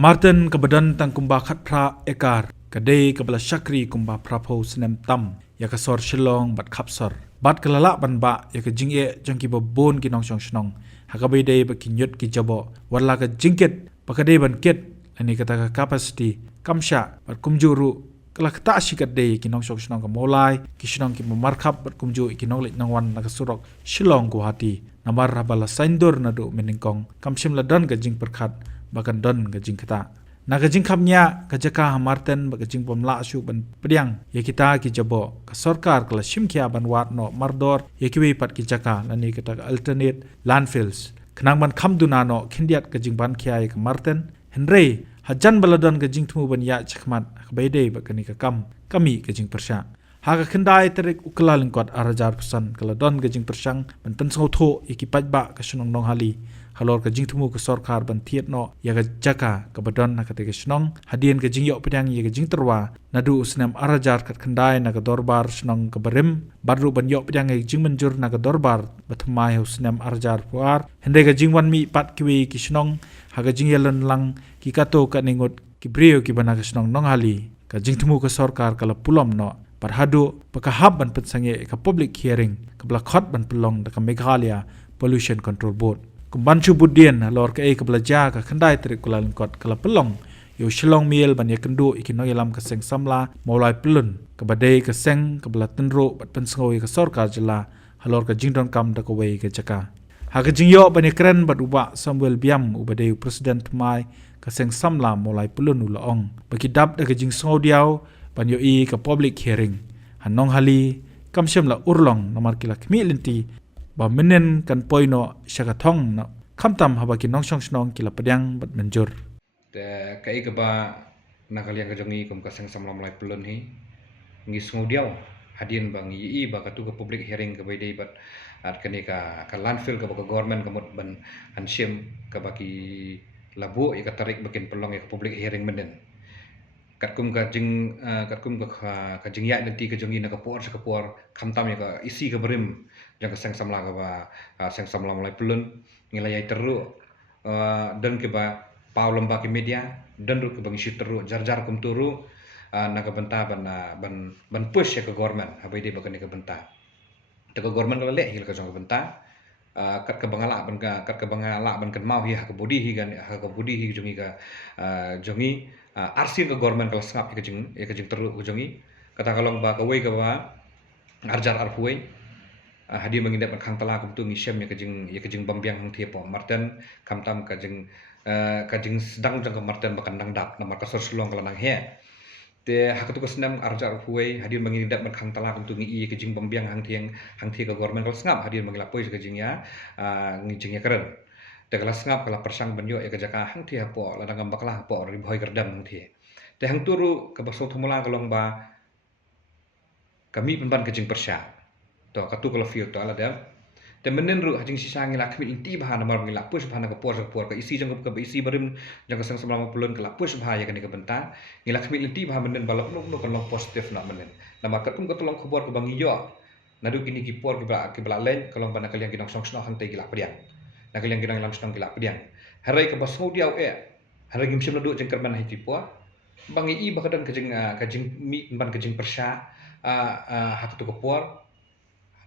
Martin kebadan tang kumba khatra ekar kadai kabla syakri kumba prapo senem tam ya kasor shilong bat kapsor bat kalala ban ba ya ka jingye jangki babon ki nong shong shnong hakabai dai ba kinyot ki jabo wala ka jingket pakadai ban ket ani kata ka capacity kamsha bat kumjuru kala kata shikat dai ki nong shong shnong ka molai ki shnong ki markhap bat kumju ki nong lit nangwan na ka surok shilong guhati namar rabala saindur na do meningkong kamshim ladan ka jing perkhat bakan don gajing kata na gajing kamnya kajaka hamarten bagajing pomla asyuk ban pediang ya kita ki jabo ka sarkar kala shimkia ban wat no mardor ya kiwi pat ki jaka lani kita alternate landfills kenang ban kamduna no khindiat gajing ban kiai ka marten henry hajan baladon gajing tumu ban ya chakmat baidei bakani ka kami gajing persya haga kendai terik ukla lingkot arajar pesan kala don gajing persang ban tan tho ikipat ba ka sunong nong hali halor ka jingtumu ka sarkar ban thiet no ya ka jaka ka badon na ka te snong hadien ka jingyo pedang ya ka jingterwa nadu usnam arajar kat khandai na ka dorbar snong ka barim badru ban yo pedang ya jing menjur na ka dorbar bathmai usnam arajar puar hende ka jingwan mi pat kiwi ki snong ha ka jingyalon lang ki kato ka ningot ki brio ki bana ka snong nong hali ka jingtumu ka sarkar kala pulom no parhadu pakahab ban pensange ka public hearing ka blakhot ban pelong da ka Meghalaya Pollution Control Board kumbanchu budien lor ka ka belajar ka khandai trik kulan kot kala pelong yo shilong miel ban yakendu ikino yalam ka seng samla molai pelun ka badai ka seng ka belatenro bat pensngoi ka sarkar jela halor ka jingdon kam da ka wei ka jaka ha ka jingyo ban yakren bat uba Samuel Biam ubadai president mai ka seng samla molai pelun ulaong bagi dap da ka jing sodiau ban yo ka public hearing hanong hali kamshem la urlong nomar kila kmi linti ba menen kan poino syakathong no khamtam haba ki nong shong snong kila pedang bat menjur te kai ka ba nakaliang ka jongi kum ka seng samlam lai pelun hi ngi sngodiaw hadien bang yi ba ka tu ka public hearing ka baidei bat at kani ka landfill ka ba ka government ka mot ban anshim ka ba ki labu ya ka tarik bakin pelong ya ka public hearing menen katkum ka jing ya nanti ka jongi na ka por khamtam ya ka isi ka berim yang seng samla ka ba seng samla mulai pelun ngilayai teru dan ke ba pau lomba ke media dan ru ke bang isu teru jar kum turu na ka benta ban push ya ke government habai de bakan ka benta te ka government la le hil ka jong benta kat ka bangala ban kan mau hi ha ka bodi hi gan ha ka bodi hi jongi ka jongi arsin ka government ka sngap ka jing teru ka jongi kata kalong ba ka wei ka ba arjar arpuai hadir mengidap khang tala kum tu ngisem ya kajing bambiang hang thiepo marten kamtam kajing sedang jang marten bakan dang dak namar kasor sulong kala nang he te hakatu kasnam arjar huai hadir mengidap khang tala kum tu ngi kajing bambiang hang thie ka government kal sngap hadir mengilapoi kajing ya ngijing ya keren te kala sngap kala persang banyo ya kajaka hang thie po la dang baklah po ri bhoi gerdam hang thie te hang turu ka baso thumula kalong ba kami penban kajing persya to katu kalau feel to ala dem te menen ru hajing sisa ngila kami inti bahana mar ngila push bahana ka por ka isi jang ka isi barim jang sang samla pulun kala push bahaya kan ka benta ngila kami inti bah menen balap no kan long positif na menen na makatum ka tolong khobor ka bangi yo nadu kini ki por ki bala len kalong bana kalian kinong song song hang te gila pediang na kalian kinong lam song gila pediang harai ka basngu diau harai gimsim nadu jang kerman hai tipo bangi i bakadan kajing mi ban kajing persya hak tu ka por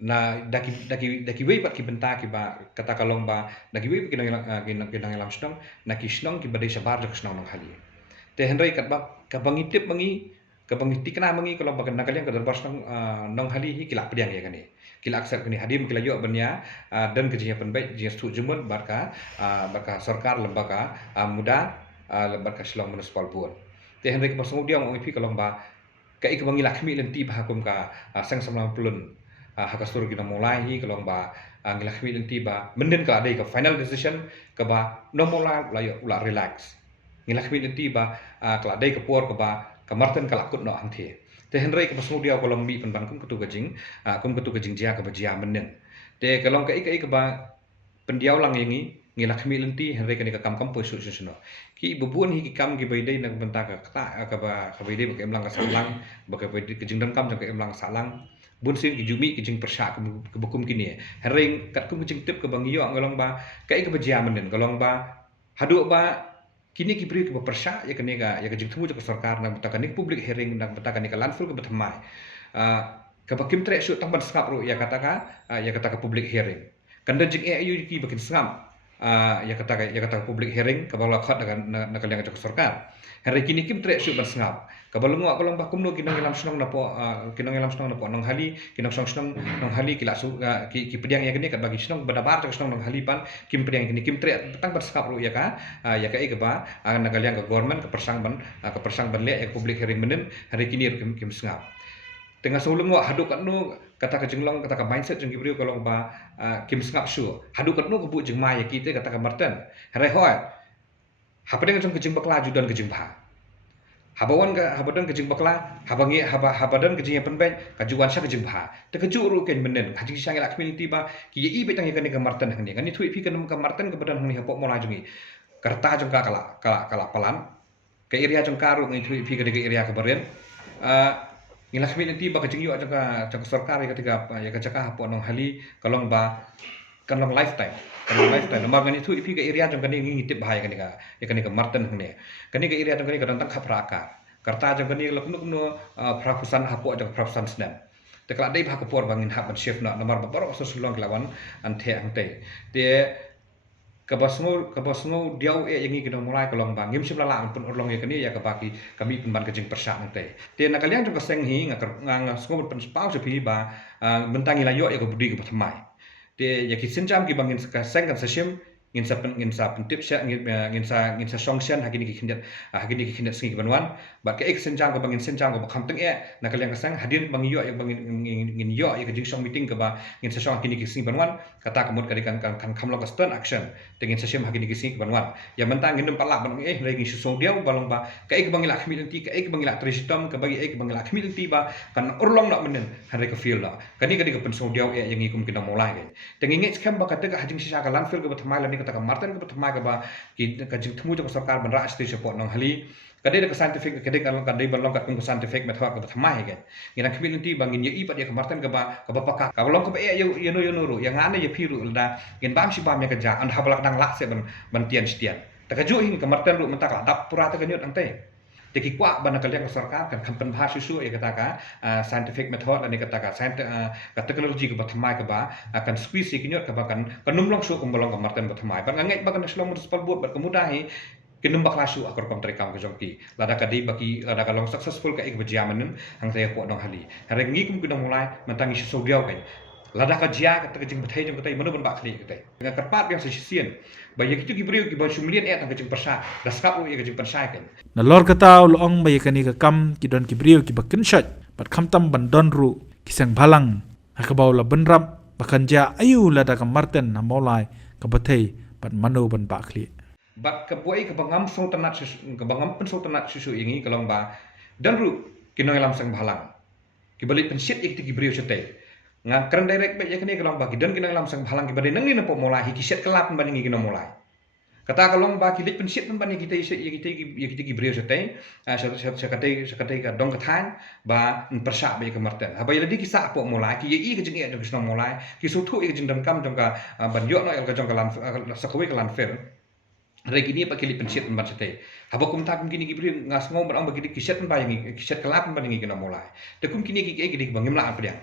na daki wei pat ki benta ki ba kata kalong ba daki wei ki nang lam snong na ki snong ki badai sabar jok snong nang hali te henrai kat ba ka bangi tip mangi ka bangi tikna mangi kalau ba na kalian ka darbar snong nang hali hi kilak pediang ya kani kilak sar kani hadim kila yo banya dan kejinya penbaik jinya stu jumun barka sarkar lembaga muda lembaga silong municipal board te henrai ka pasung dia ngi pi kalong ba ka ik bangi lakmi lenti ba hakum ka sang samlang pulun hakastur kita mulai hi kalong ba ngilakmi nanti ba menden ka adai ka final decision ka ba no mulai la relax ngilakmi nanti ba kala adai ka por ka ba ka marten kala kut no angthi te henrai ka pasngu dia kolong mi pen ban kum kutu gajing jia ka ba jia menden te kalong ka ik ba pendiau lang yangi ngilakmi nanti henrai ka ni ka kam po su no ki bubun hi ki kam ki baidai nak benta ka kata ka ba ka baidai ba ka emlang ka salang ba ka baidai ka jingdang kam ka emlang salang bunsin ki jumi ki jing persya ke bukum kini hering kat kum jing tip ke bangiyo ngalong ba kai ke bejia menen ngalong ba hadu ba kini kibri ke bepersa ya kene ga ya ke jingtemu ke sarkar nang betakan ni public hearing nang betakan ni landfill ke bethamai ke bakim tre su tang ban skap ru ya kata public hearing kanda jing ayu ki bakin sngam ya kata public hearing ke bawah khat dengan nak yang ke sarkar hari kini kim tre su ban sngap ka balung wa kolong bakum no kinong ilam snong napo kinong ilam snong napo nong hali kinong snong nong hali kila su ki pediang ya kene kat bagi snong badabar ke snong nong hali pan kim pediang kini kim tre tang ban skap ru ya ka ke ba nagaliang ke government ke persang ban le ya public hearing menen hari kini kim sngap tengah sulung wa hadu kat nu kata ke jenglong kata ke mindset jeng gibriu kolong ba kim sngap su hadu kat nu ke bu jeng ma ya kita kata ke marten hari hoi hapa dengan jeng kejeng bakla judan kejeng ba habawan ke habadan ke jing bakla habadan ke jing penben kajuan sya ke jing bah te keju ru ken menen hajing sang elak community ba ki i betang ke ne marten hang ni kan ni thui pi ke marten ke badan hang ni hapok mola jungi kerta jong kala palan ke area jong karu ngi thui pi ke area ke beren ngila community ba ke jing yu jong sarkar ketika ya ke cakah hapok nong hali kalong ba kalong lifetime nomor gani tu ipi ke area jong kani ngitip bahaya kani ka ya kani ke marten hne kani ke area jong kani kadang tang khapraka karta jong kani lok nuk prapusan hapo jong prapusan snem te kala dei bha ko por bangin hapan chef na nomor babaro so sulong lawan anthe angte te kabasngo diau yangi kino mulai kolong bang ngim simla pun orlong ya kani ya kabaki kami pemban kejing persak angte te nakaliang jong kaseng hi ngang sko pen spau sepi ba bentangi layo ya ko budi ke patmai te ya kisin jam ki bangin ka seng kan sashim ngin sa tip sya ngin sa songsian hagini ki khindat singi banwan ba ke ek senjang ko bangin senjang ko kham teng na kaliang ka sang hadin bang yo ya bangin ngin yo ya jing song meeting ka ba ngin sa song hagini ki singi banwan kata kamut kadi kan kham lo ka stern action te ngin sa shim hagini ki singi banwan ya mentang ngin palak ban lagi song dia balong ba ka ek bangila community ka ek bangila trisitam ka bagi ek bangila community ba kan urlong nak menen hare ka feel la kani kadi ka pensong dia yang ngikum kita mulai kan te ngin skam ba kata ka hajing sisa ka landfill ka batmai la kata marten ke pertama ke ba ki jing temu jong sarkar ban ra sti support nong hali kadai ke scientific kadai kan kadai balong kat ku scientific method ke pertama ke ngina community bangin ye ipat ye ke marten ke ba pakak ka balong ke ye no ru yang ane ye piru da ngin bam si bam ye ke ja an habla kadang lak se ban tian stian ta ka ju hing ke marten ru mentak dap pura ta kenyut angte teki kwa bana kalian ke sarkar kan kampen bahasa susu ya kata ka scientific method dan kata ka teknologi ke batmai ke ba akan squeeze kinyot ke bahkan kanumlong su kumbalong ke marten batmai ban ngai bahkan selong municipal board berkemudahi kinum bakla su akor kom terekam ke jongki lada kadi baki lada kalong successful ka ik berjamanen hang saya po dong hali hari ngi kum kudang mulai mentangi su diau kan lada ka jia kata kejing batai jong katai manu ban bak khli katai dengan kerpat yang sesisian bayi itu gibriu ki ba sumlian tang kejing persa daskap u kejing persa kan na lor kata loong bayi kani ka kam ki don ki brio ki bakin shat bat khamtam ban don ru kisang balang akabaw la benrap bakan ja ayu la da ka marten na molai ka bathai bat manu ban bakli bat ka buai ka bangam so tanat ka bangam pen so tanat susu ingi kalong ba don ru kinoi lam sang balang ki balik pensit ik ki brio chete nga kran direct ba yakni kalong ba ki don kinoi lam sang balang ki bade nang ni na po molai ki set kelap ban ngi kino molai kata kalong ba kilit pensit ban kita ki brio chete sekate ka dong kathan ba persa ba ka marten ha ba yadi ki sa po molai ki ye ka jing jong sno molai ki su thu ik jing dam kam jong ka ban yo no el ka jong ka lan sakoi ka lan fer re kini pa kilit pensit ban chete ha ba kum ta kum kini ki brio ngas ngom ban ba ki set ban yang ki set kelap ban ngi kino molai te kum kini ki bangim la apdiang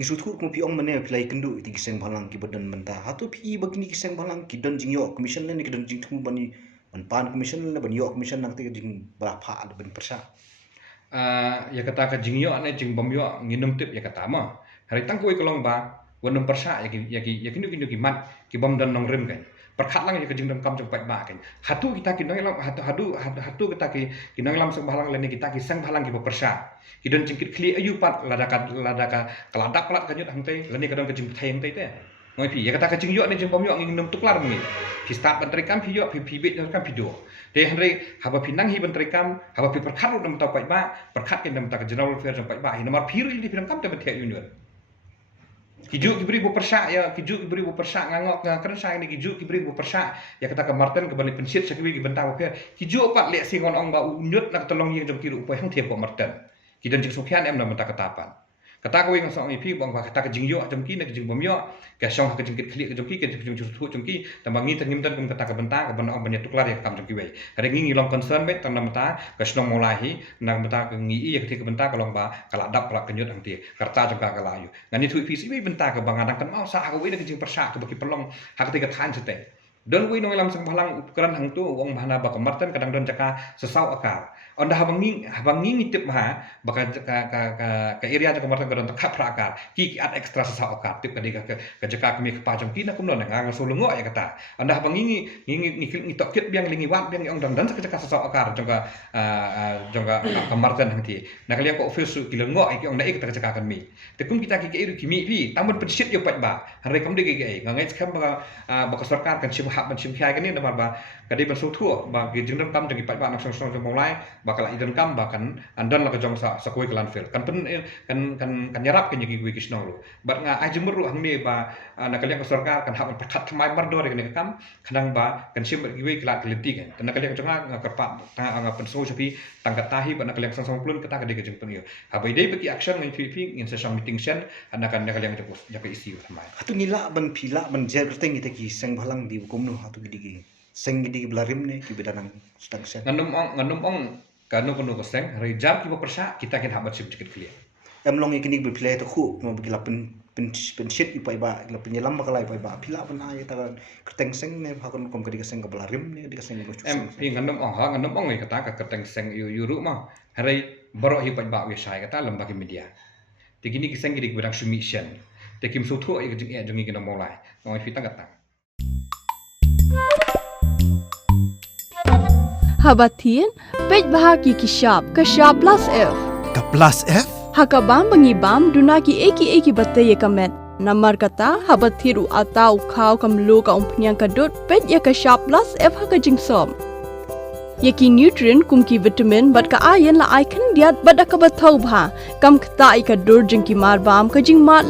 Ngisutu kung piong mana pilai kendu iti kiseng balang ki badan mentah atau pi bagini kiseng balang ki dan jing yo commission ni ki dan jing tu bani ban pan commission ni ban yo commission nang ti jing berapa ada ban persa ya kata ka jing yo ne jing bom yo nginum tip ya kata ma hari tang koi kolong ba wanum persa ya ki mat ki bom dan nong rem kan perkhat lang ya ke jing dam kam jong pat ba kan hatu kita ki nong lam hatu kita ki nong lam sang balang lene kita ki sang balang ki persa ki don jingkit kli ayu pat lada ka keladak plat kanyut hangte lene ka don ke jing thai hangte te moi pi ya kata ka jing yo ne jing bom yo nginum tuklar mi ki start ban kam pi yo pi bit kan pi do te hanre haba pinang hi ban kam haba pi perkhat ru dam ta pat ba perkhat ke dam ta general fair jong pat ba hi nomor pi ru di pinang kam te ban the union kiju kibri bu persa ya kiju kibri bu persa ngangok kan sang ni kiju kibri bu persa ya kata ke marten ke balik pensit sakwi ki bentang pe kiju pat lek singon ong ba unyut nak tolong yang jong kiru upai hang thiep ko marten kidan jik sokhian em na mata katapan kata ko yang song ipi bang kata ke jingyo jongki nak jing bomyo ke song ke jingkit klik jongki ke jing thu jongki tambangi tangim tan kum kata ke benta ke bana banyak tuklar ya kam jongki wei kadang ngi long concern bet tan namta ke snong molahi nang benta ke ngi ya ke benta ke long ba kala dap pra kenyut angti karta jongka kala yu ngani thu ipi si benta ke bangadang kan mau sa ko wei ke jing persa ke baki pelong hak ke than sete don wi nong lam sang balang ukuran hang tu wong bahana ba kemartan kadang don jaka sesau akar onda habangi ngitip maha baka ka area jaka kemartan kadang tak prakar ki at extra sesau akar tip kadika ka jaka kami ke pajam kina kum don ngang sulungo ya kata onda habangi ngi tokit biang lingi wat biang ong dan jaka sesau akar jaka kemartan hang ti nak liang ko office kilengo iki ong naik ka jaka kami tekum kita ki iru kimi pi tambun pensit yo pat ba hare kam de ki ngai skam baka sarkar kan hak ban sim khai kan ni nama ba kadai ban so thua ba gi jingdam kam jangi pat ba nak song song jong mulai ba kala idan kam ba kan andan la ka jong sa koi kalan fil kan pen kan nyarap kan yagi wi kisnong lu ba nga ai jemur hang ni ba nak kalian sarkar kan hak ban pakhat thamai mar do kan kam khanang ba kan sim gi wi kala keliti kan tan kalian jong nga kerpa nga pen so sapi tangkat tahi ba nak kalian song song plun kata kadai ka jeng pen yo ha bai dei bagi action ngai pi ngin sesang meeting sen anakan kalian jong jaka isi thamai Hatu nila ban pila ban jer kerteng kita ki seng balang di hukum no hatu gidi seng gidi belarim ne ki bedanang sedang sen. Nganum ong kanu ko seng rejam ki persa kita kin habat sip dikit clear. Em long ikini berpilih tu ku mau bagi pen shit ipai ba la penyelam bakalai ipai ba pila ban ai ta kerteng seng ne hakon kom kadi seng belarim ne di seng lucu. Em nganum ong kata ka keteng seng yuru ma hari baro hi ba wi sai kata lembaga media. Tikini kiseng gidi bedang submission. Tekim sutu ai jengi kena mulai. Ngoi fitang kata. Habatin, pej bahagi kishap, kashap plus F. Ka plus F? Hakabam bangibam dunaki eki batte ye kamet. Namar kata habathiru atau khau kamlu ka umpnyang kadut pej ya kashap plus F haka jingsom. Yaki nutrient kumki vitamin bat ka ayen la icon diat bat ka bathau bha kam khta ika dur jingki mar bam ka jing mat